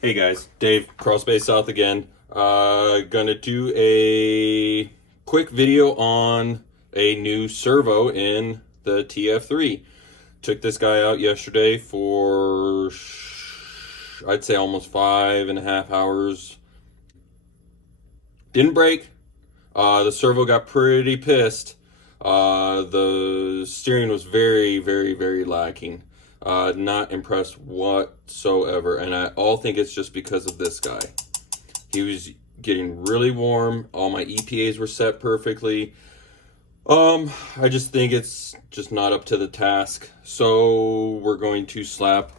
Hey guys, Dave, Crawlspace South again. Gonna do a quick video on a new servo in the TF3. Took this guy out yesterday for, I'd say almost 5.5 hours. Didn't break. The servo got pretty pissed. The steering was very, very, very lacking. Not impressed whatsoever, and I all think it's just because of this guy. He was getting really warm. All my EPAs were set perfectly. I just think it's just not up to the task. So we're going to slap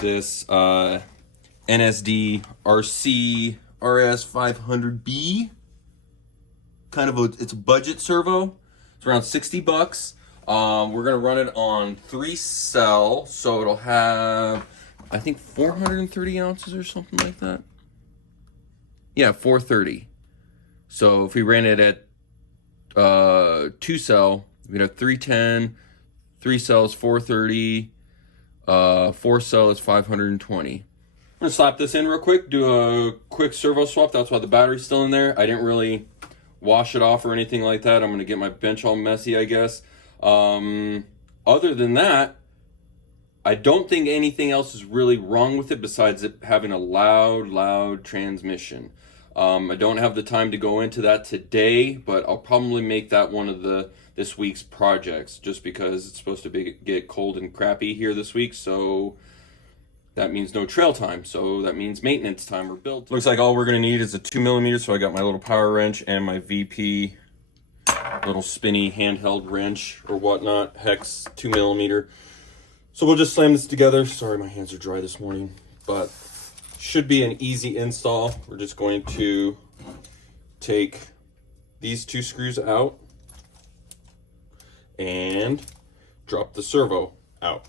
this NSD RC RS 500B. It's a budget servo. It's around 60 bucks. We're gonna run it on 3 cell, so it'll have, I think, 430 ounces or something like that. Yeah, 430. So if we ran it at 2 cell, we'd have 310. 3 cells 430. 4 cell is 520. I'm gonna slap this in real quick, do a quick servo swap. That's why the battery's still in there. I didn't really wash it off or anything like that. I'm gonna get my bench all messy, I guess. Other than that, I don't think anything else is really wrong with it besides it having a loud transmission. I don't have the time to go into that today, but I'll probably make that one of this week's projects, just because it's supposed to get cold and crappy here this week. So that means no trail time, so that means maintenance time or build. Looks like all we're gonna need is a 2mm, so I got my little power wrench and my VP little spinny handheld wrench or whatnot, hex 2mm. So we'll just slam this together. Sorry, my hands are dry this morning, but should be an easy install. We're just going to take these 2 screws out and drop the servo out.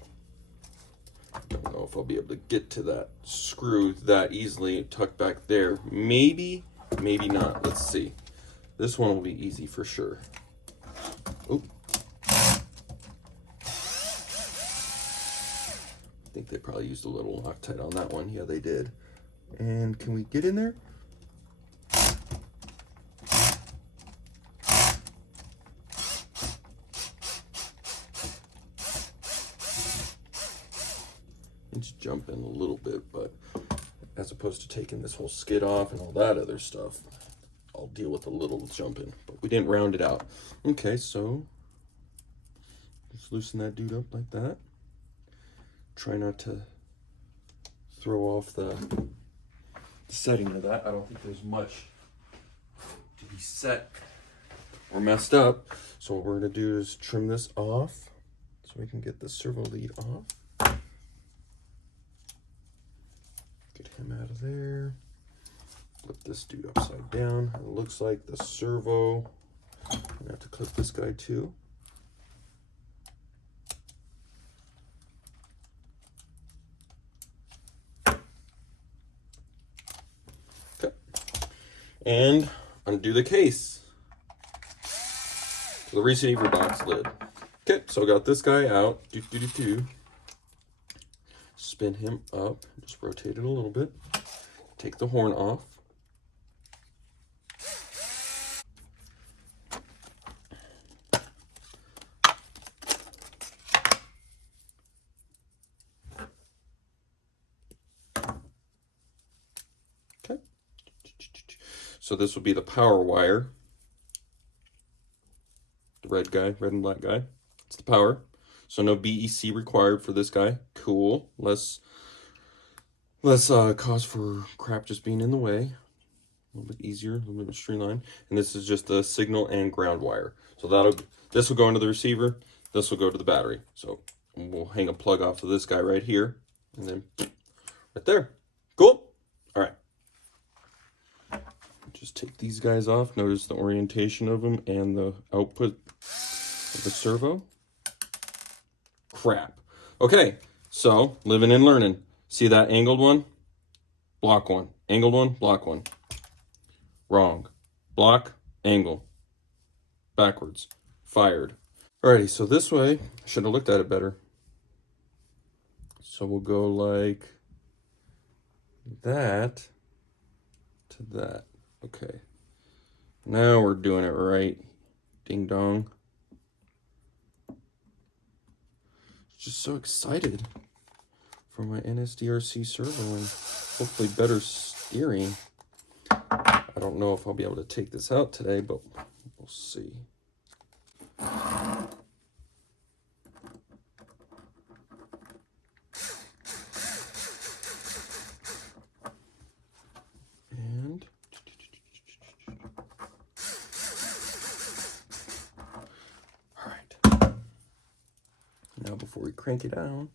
Don't know if I'll be able to get to that screw that easily tucked back there. Maybe not. Let's see. This one will be easy for sure. Oh. I think they probably used a little Loctite on that one. Yeah, they did. And can we get in there? It's jumping a little bit, but as opposed to taking this whole skid off and all that other stuff, I'll deal with a little jumping, but we didn't round it out. Okay, so just loosen that dude up like that. Try not to throw off the setting of that. I don't think there's much to be set or messed up. So what we're gonna do is trim this off so we can get the servo lead off. Get him out of there. Flip this dude upside down. It looks like the servo. I'm gonna have to clip this guy too. Okay. And undo the case. The receiver box lid. Okay, so I got this guy out. Spin him up. Just rotate it a little bit. Take the horn off. Okay. So this will be the power wire. The red guy, red and black guy. It's the power. So no BEC required for this guy. Cool. Less cause for crap just being in the way. A little bit easier, a little bit streamlined. And this is just the signal and ground wire. So this will go into the receiver. This will go to the battery. So we'll hang a plug off of this guy right here, and then right there. Cool. All right. Just take these guys off. Notice the orientation of them and the output of the servo. Crap. Okay, so living and learning. See that angled one? Block one. Angled one, block one. Wrong. Block, angle. Backwards. Fired. Alrighty, so this way, I should have looked at it better. So we'll go like that to that. Okay. Now we're doing it right. Ding dong. Just so excited for my NSDRC servo and hopefully better steering. I don't know if I'll be able to take this out today, but we'll see. And all right. Now before we crank it down,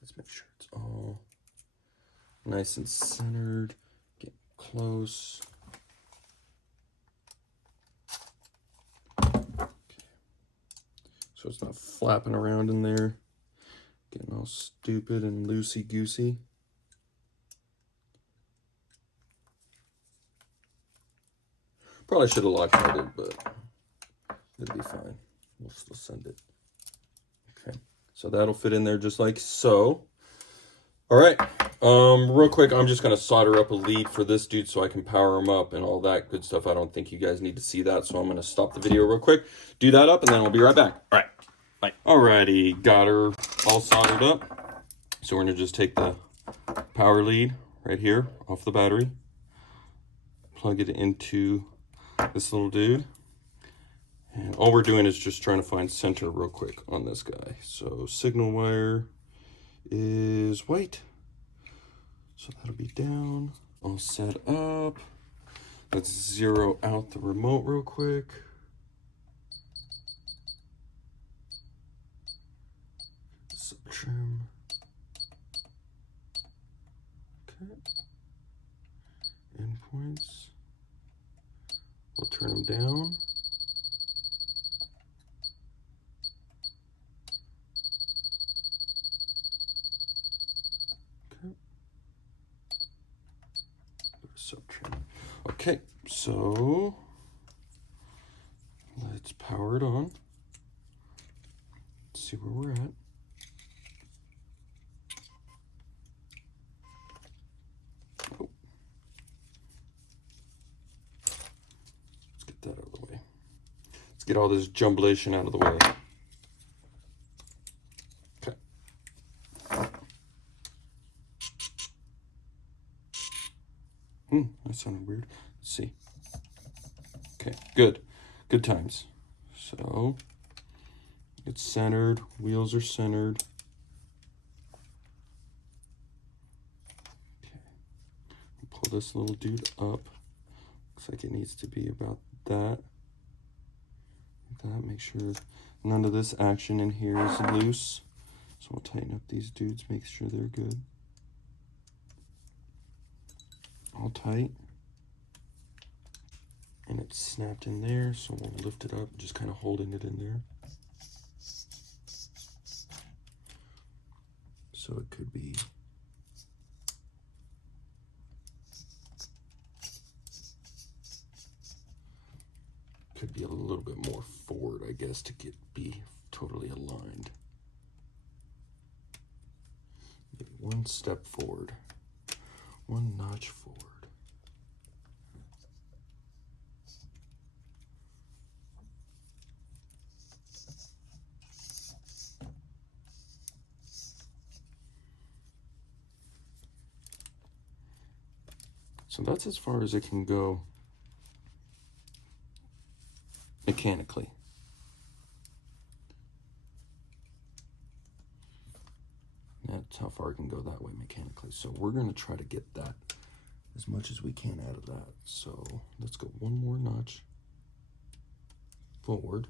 let's make sure it's all nice and centered. Get close. Okay. So it's not flapping around in there, getting all stupid and loosey-goosey. Probably should have locked it, but it'll be fine. We'll still send it. Okay, so that'll fit in there just like so. All right, real quick, I'm just gonna solder up a lead for this dude so I can power him up and all that good stuff. I don't think you guys need to see that, so I'm gonna stop the video real quick, do that up, and then we'll be right back. All right, bye. Alrighty, got her all soldered up. So we're gonna just take the power lead right here off the battery, plug it into this little dude, and all we're doing is just trying to find center real quick on this guy. So signal wire is white, so that'll be down, all set up. Let's zero out the remote real quick. Trim. Okay. Endpoints. We'll turn them down. Okay. Subtrim. Okay, so let's power it on. Let's see where we're at. Oh. Let's get that out of the way. Let's get all this jumblation out of the way. Okay. That sounded weird. Let's see. Okay, good. Good times. So it's centered, wheels are centered. Okay. Pull this little dude up. Looks like it needs to be about that. Like that. Make sure none of this action in here is loose. So we'll tighten up these dudes, make sure they're good. All tight. And it's snapped in there, so we'll lift it up, just kind of holding it in there. So it could be a little bit more forward, I guess, to be totally aligned. Maybe one step forward, one notch forward. So that's as far as it can go mechanically. That's how far it can go that way mechanically. So we're going to try to get that as much as we can out of that. So let's go one more notch forward.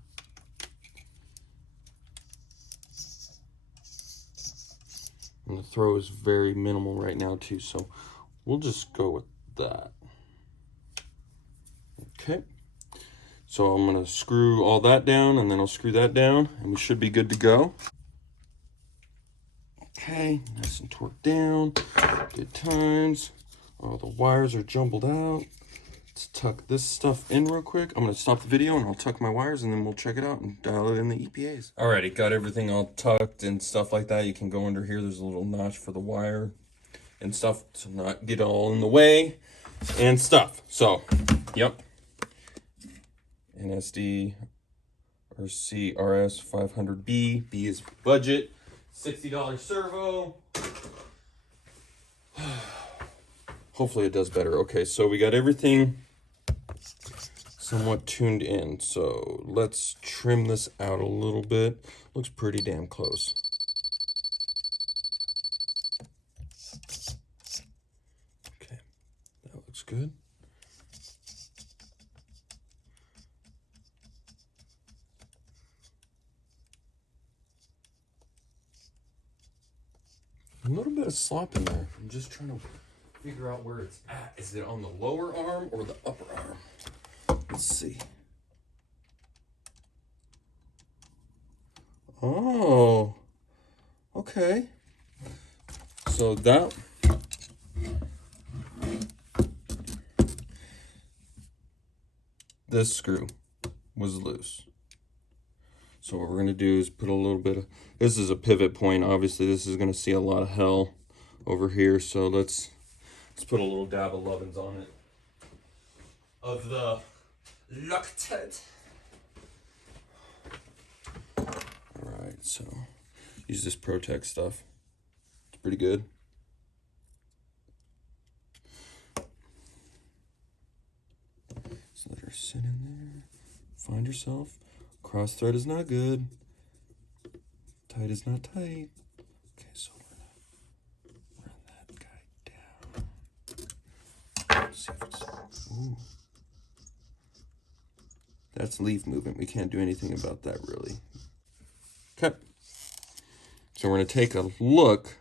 And the throw is very minimal right now too, so we'll just go with that. Okay, so I'm gonna screw all that down and then I'll screw that down and we should be good to go. Okay, nice and torqued down, good times. All the wires are jumbled out. Let's tuck this stuff in real quick. I'm gonna stop the video and I'll tuck my wires and then we'll check it out and dial it in the EPAs. Alrighty, got everything all tucked and stuff like that. You can go under here, there's a little notch for the wire. and stuff to not get all in the way and stuff. So, yep. NSD RC RS 500B. B is budget. $60 servo. Hopefully it does better. Okay, so we got everything somewhat tuned in. So let's trim this out a little bit. Looks pretty damn close. Okay, that looks good. A little bit of slop in there. I'm just trying to figure out where it's at. Is it on the lower arm or the upper arm? Let's see. Oh, okay. So this screw was loose. So what we're going to do is put a little bit of, this is a pivot point. Obviously, this is going to see a lot of hell over here. So let's put a little dab of Lovin's on it. Of the Loctite. All right, so use this Protect stuff. It's pretty good. So let her sit in there. Find yourself. Cross thread is not good. Tight is not tight. Okay, so we're gonna run that guy down. Let's see if it's, ooh. That's leaf movement. We can't do anything about that really. Okay. So we're gonna take a look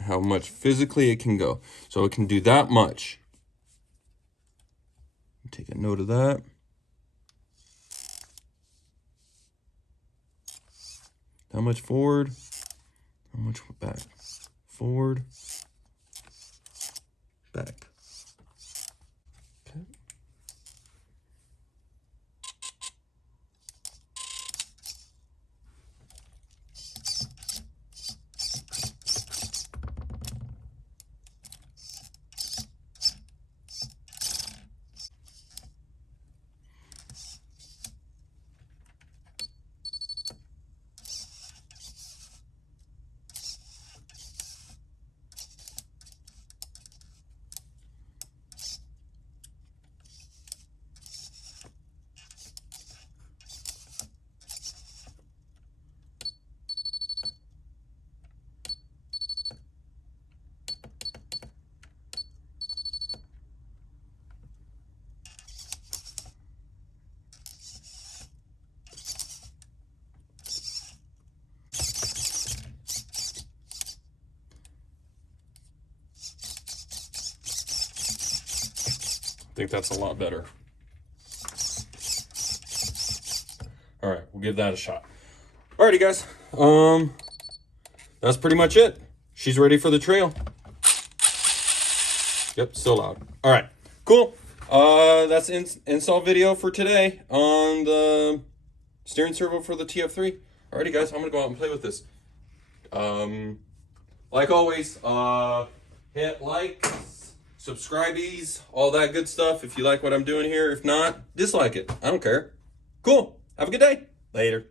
how much physically it can go. So it can do that much. Take a note of that. How much forward? How much back? Forward, back. Okay. I think that's a lot better. All right, we'll give that a shot. Alrighty, guys. That's pretty much it. She's ready for the trail. Yep, still loud. All right, cool. That's the install video for today on the steering servo for the TF3. Alrighty, guys, I'm gonna go out and play with this. Like always, hit like, subscribees, all that good stuff if you like what I'm doing here. If not, dislike it. I don't care. Cool. Have a good day. Later.